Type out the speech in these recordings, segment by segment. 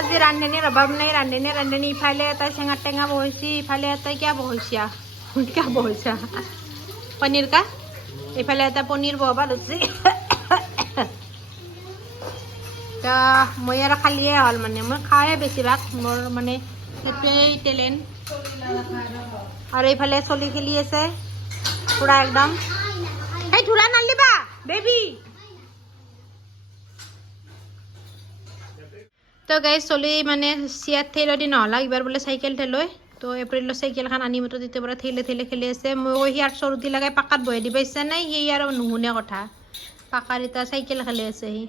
আজি ৰান্ধনীৰ অভাৱ নাই, ৰান্ধনী ইফালে এটাই চেঙা টেঙা বহিছে, ইফালে এটাই কিয় বহিছা পনীৰ কা, ইফালে এটা পনীৰ বহবা ধৰিছে। মই আৰু খালিয়ে হ'ল, মানে মই খাওঁৱে বেছিভাগ, মোৰ মানে সেইটোৱেই টেলেণ্ট। আৰু এইফালে চলি খেলি আছে পুৰা একদম। এই ধূলা নালিবা বেবি। তো গাইজ চলি মানে চিয়াত ঠেলো দি নহ'লা, এইবাৰ বোলে চাইকেল ঠেলৈ। তো এপ্ৰিলৰ চাইকেলখন আনি মতো তেতিয়াৰ পৰা ঠেলে খেলি আছে। মই সিয়াৰ চৰুতি লগাই পাকাত বহাই দিব ইচ্ছা নাই, সি আৰু নুশুনে কথা। পাকাৰ এতিয়া চাইকেল খেলি আছে সি।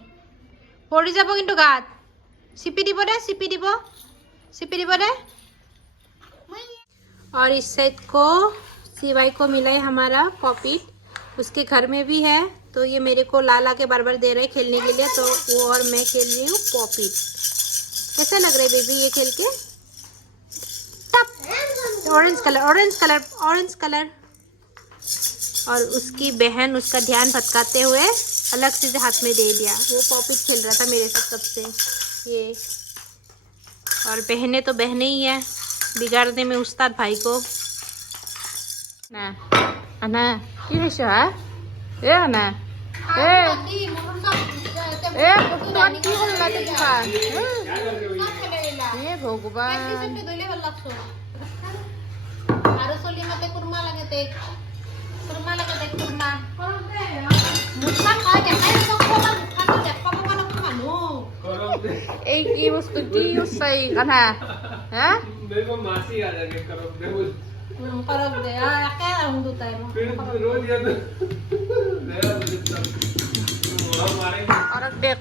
পৰি যাব কিন্তু গাত, চিপি দিব দে और इस साइड को सिवाई को मिला है हमारा पॉपिट, उसके घर में भी है। तो ये मेरे को ला के बार बार दे रहे खेलने के लिए, तो वो और मैं खेल रही हूँ पॉपिट। कैसा लग रहा है बेबी ये खेल के? टप ऑरेंज कलर। और उसकी बहन उसका ध्यान भटकाते हुए अलग से हाथ में दे दिया। वो पॉपिट खेल रहा था मेरे साथ तब से ये। और बहनें तो बहनें ही है, बिगाड़ने में उस्ताद भाई को ना। अना की है ए अना ए कुत्तान की करला ते किबा ए भगवान आरो चली मते कुरमा লাগে তে कुरमा মুখা খাই দেখাই তো কোলা মুখা দেখাব মানে মানুহ এই কি বস্তু কি উসাই কানা হ্যাঁ मेरे को मासी आ जाएगी करब दे क्या हम दूता है फिर रोज याद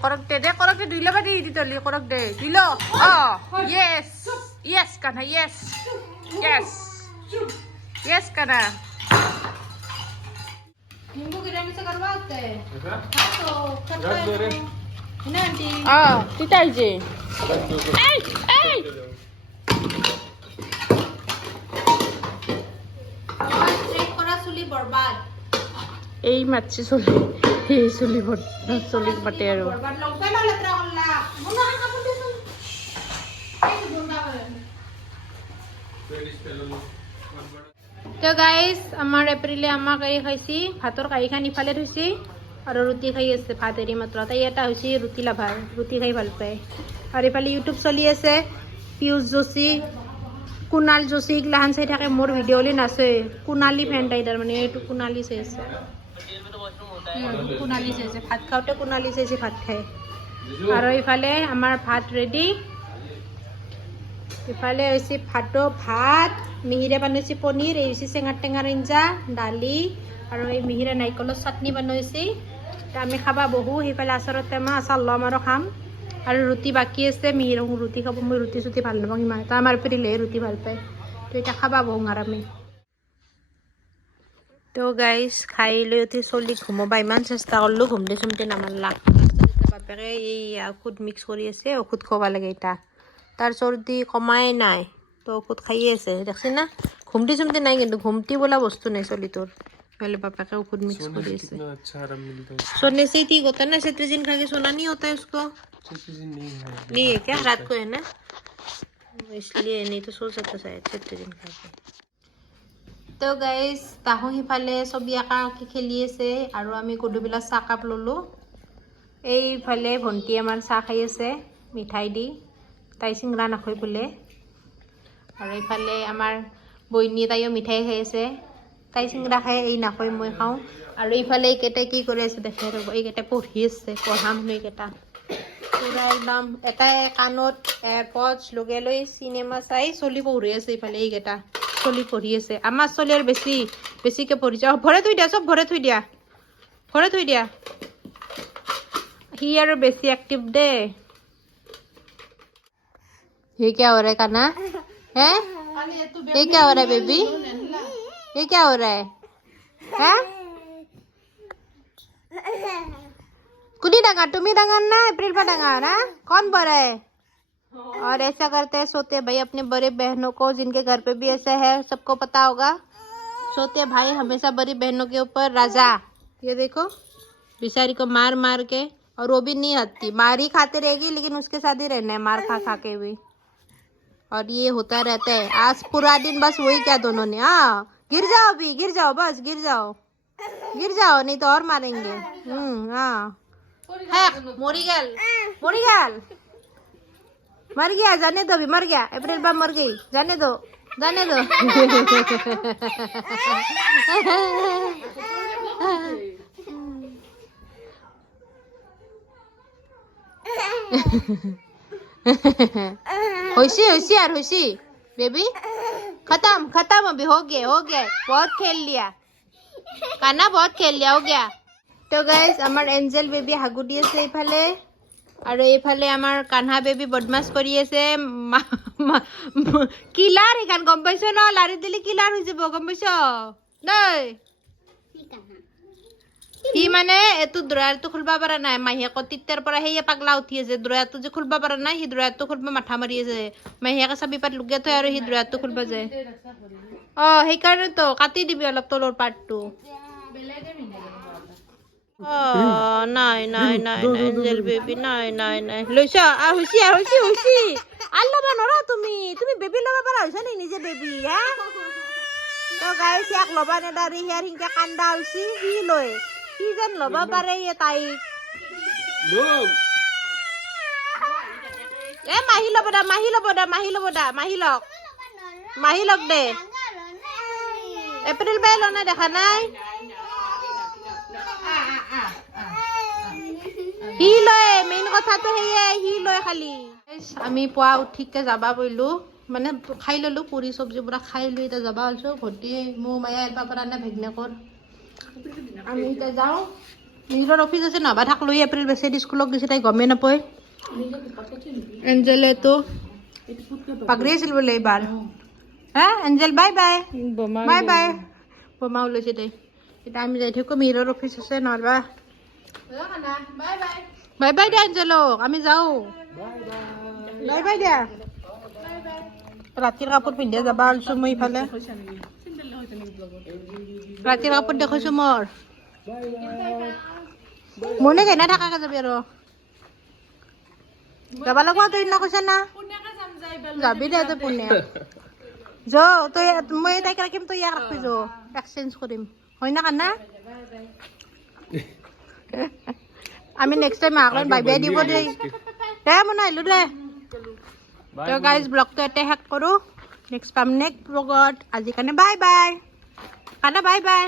करक दे दुइला बादी दी तली करक दे दिलो यस काना यस काना निंबू गिरानी से करवा होते हैं तो रख दो रे ना आंटी तिताई जी ए बर्बाद এই মাছি চলি এই চলি চলি পাতে আৰু তো গাইজ আমাৰ এপ্ৰিলে আমাক এই খাইছি ভাতৰ কাঁহীখন ইফালে থৈছি আৰু ৰুটি খাই আছে। ভাত এৰি মাত্ৰ তাই এটা হৈছে ৰুটি লাভাৰ, ৰুটি খাই ভাল পায়। আৰু ইফালে ইউটিউব চলি আছে, পিয়ুষ যোশী কুণাল যোশী এইগিলাখান চাই থাকে, মোৰ ভিডিঅ'লি নাচে। কুণালী ফ্ৰেণ্ড তাই তাৰমানে এইটো কুণালী চাইছে, ভাত খাওঁতে কুণালী চাইছে ভাত খাই। আৰু ইফালে আমাৰ ভাত ৰেডি, ইফালে হৈছে ভাত মিহিৰে বনাইছে পনীৰ, এই হৈছে চেঙাৰ টেঙাৰ আঞ্জা, দালি আৰু এই মিহিৰে নাৰিকলৰ চাটনি বনাইছে। আমি খাবা বহু, সেইফালে আচাৰৰ টেমা আচাৰ ল'ম আৰু খাম। আৰু ৰুটি বাকী আছে, মিহিৰ ৰুটি খাব, মই ৰুটি চুটি ভাল নাপাওঁ ইমান, তো আমাৰ প্ৰিলে ৰুটি ভাল পায়। তো এতিয়া খাবা বহু আৰু আমি। তো গাইজ খাই লৈ উঠি চলি ঘুমাবা ইমান চেষ্টা কৰিলোঁ, ঘুমতে চুমতে নামাৰলা। বাপেকে এই ঔষধ মিক্স কৰি আছে, ঔষধ খুৱাব লাগে এতিয়া। তাৰ চৰ্দি কমাই নাই, তো ঔষধ খাইয়ে আছে দেখছি না। ঘুমটি চুমটি নাই, কিন্তু ঘুমটি বোলা বস্তু নাই চলিটোৰ। पहले पापा का खुद मिक्स कर दिए। कितना अच्छा आराम मिलता है। सोने से ठीक होता है ना, सेट्रिजिन खा के सोना नहीं होता है उसको। सेट्रिजिन नहीं है क्या, रात को है ना, इसलिए नहीं तो सो सकता शायद सेट्रिजिन खा के। तो गाइस তাহো সিফালে ছবি আঁকি খেলি আছে আৰু আমি গধূলা চাহ কাপ ল'লোঁ। এইফালে ভণ্টি আমাৰ চাহ খাই আছে মিঠাই দি, তাই চিংৰা নাখায় বোলে। আৰু এইফালে আমাৰ বইনী তাইও মিঠাই খাই আছে, তাই চিংৰা খাই এই নাখায় মই খাওঁ। আৰু এইফালে এইকেইটাই কি কৰি আছে দেখে ৰ'ব, এইকেইটা পঢ়ি আছে, পঢ়াম এইকেইটা পুৰা একদম। এটাই কাণত এয়াৰপডছ লগাই লৈ চিনেমা চাই চলি পঢ়ি আছে, এইফালে এইকেইটা চলি পঢ়ি আছে। আমাৰ চলি আৰু বেছিকৈ পঢ়ি যাওঁ। ভৰে থৈ দিয়া, চব ভৰে থৈ দিয়া। সি আৰু বেছি एक्टिव दे। ये क्या हो रहा है काना है, ये क्या हो रहा है बेबी, ये क्या हो रहा है हैं? कुनी डांगा, तुम्ही डांगा ना, अप्रैल पर डांगा ना, कौन बड़ा है? और ऐसा करते हैं सोते भाई अपने बड़े बहनों को, जिनके घर पे भी ऐसा है, सबको पता होगा। सोते भाई हमेशा बड़ी बहनों के ऊपर राजा। ये देखो बेचारी को मार मार के, और वो भी नहीं हटती, मार ही खाते रहेगी लेकिन उसके साथ ही रहना है, मार खा खा के भी। और ये होता रहता है आज पूरा दिन, बस वही क्या दोनों ने। हाँ गिर जाओ अभी, गिर जाओ, बस गिर जाओ, गिर जाओ, नहीं तो और मारेंगे। हाँ मोरी गल, मोरी गल, मर गया, जाने दो, अभी मर गया, अप्रैल बम मर गई, जाने दो, जाने दो। होशी होशियार होशी बेबी, खत्म खत्म, अभी हो गया, हो गया, बहुत खेल लिया काना, बहुत खेल लिया, हो गया। तो गाइस আমাৰ এঞ্জেল বেবী হাগু দি আছে এইফালে, আৰু এইফালে আমাৰ কাन्हा বেবী বদমাছ কৰি আছে। কিলাৰ এইখান গম পাইছ ন, লাৰি দিলে কিলাৰ হৈ যাব, গম পাইছ দেই। সি মানে এইটো ড্ৰয়াৰটো খুলবা পৰা নাই, মাহীয়েকৰ তিত্তাৰ পৰা সেয়ে পাগলা উঠি আছে, ড্ৰয়াৰটো যে খুলবা পৰা নাই, সি ড্ৰয়াৰটো খুলবা মাথা মাৰি আছে। মাহীয়েকে চাবি পাত লুকিয়াই থয় আৰু সি ড্ৰয়াৰটো খুলবা যায়। সেইকাৰণেতো কাটি দিবি অলপ তলৰ পাৰ্টটো। নাই নাই নাই নাই এঞ্জেল বেবী, নাই নাই নাই, লৈছ হৈছি হৈছি হৈছি। আৰু ল'বা নৰা তুমি, তুমি বেবী ল'ব পৰা হৈছা নি নিজে বেবী? হা তো গাইছ ইয়াক ল'বা নেদাৰি, সিয়াৰ সিংকে কান্দা হৈছি, সি লয়, সি যেন ল'ব পাৰে তাইক। মাহী ল'ব দা, মাহী ল'ব দা, মাহী ল'ব দা, মাহী লওক, মাহী লওক দে। এপ্ৰিল বাই লোৱা নাই, দেখা নাই সি লয়, মেইন কথাটো সেয়ে সি লয় খালি। আমি পুৱা উঠিকে যাবা পৰিলো, মানে খাই ললো পুৰি চব্জি পুৰা খাই লৈ এতিয়া যাবা ওলছো। ভৰ্তি মোৰ মায়া এলবা পৰা নাই ভেগনেকৰ, আমি এতিয়া যাওঁ। নিজৰ অফিচ আছে, নবা থাক লৈ এপ্ৰিল বেছি স্কুলত গৈছে, তাই গমেই নাপায়। এঞ্জেলেতো পাগৰি আছিল বোলে এইবাৰ। হা Angel bye bye, bye bye, বোমা ওলাইছে তাই। এতিয়া আমি যাই থাকোঁ, মিৰৰ অফিচ আছে নহ'বা। বাই বাই দিয়া এঞ্জেলক, আমি যাওঁ, বাই বাই দিয়া। ৰাতিৰ কাপোৰ পিন্ধিয়ে যাবা ওলছো মই ইফালে, ৰাতিৰ কাপোৰ দেখাইছো মোৰ। মনে কেনে থাকাকে যাবি আৰু যাবা লাগব, তই না কৈছা না যাবি দে, তই পুনে যো, তই মই তাইক ৰাখিম, তই ইয়াক ৰাখবি, যো এক্সচেঞ্জ কৰিম, হয় না কানা? আমি নেক্সট টাইম আক বাই বাই দিব দেই। দে মই আহিলোঁ দে। তো গাইজ ব্লগটো এতিয়া শেষ কৰোঁ, নেক্সট পাম নেক্সট ব্লগত। আজিৰ কাৰণে বাই বাই কানা, বাই বাই।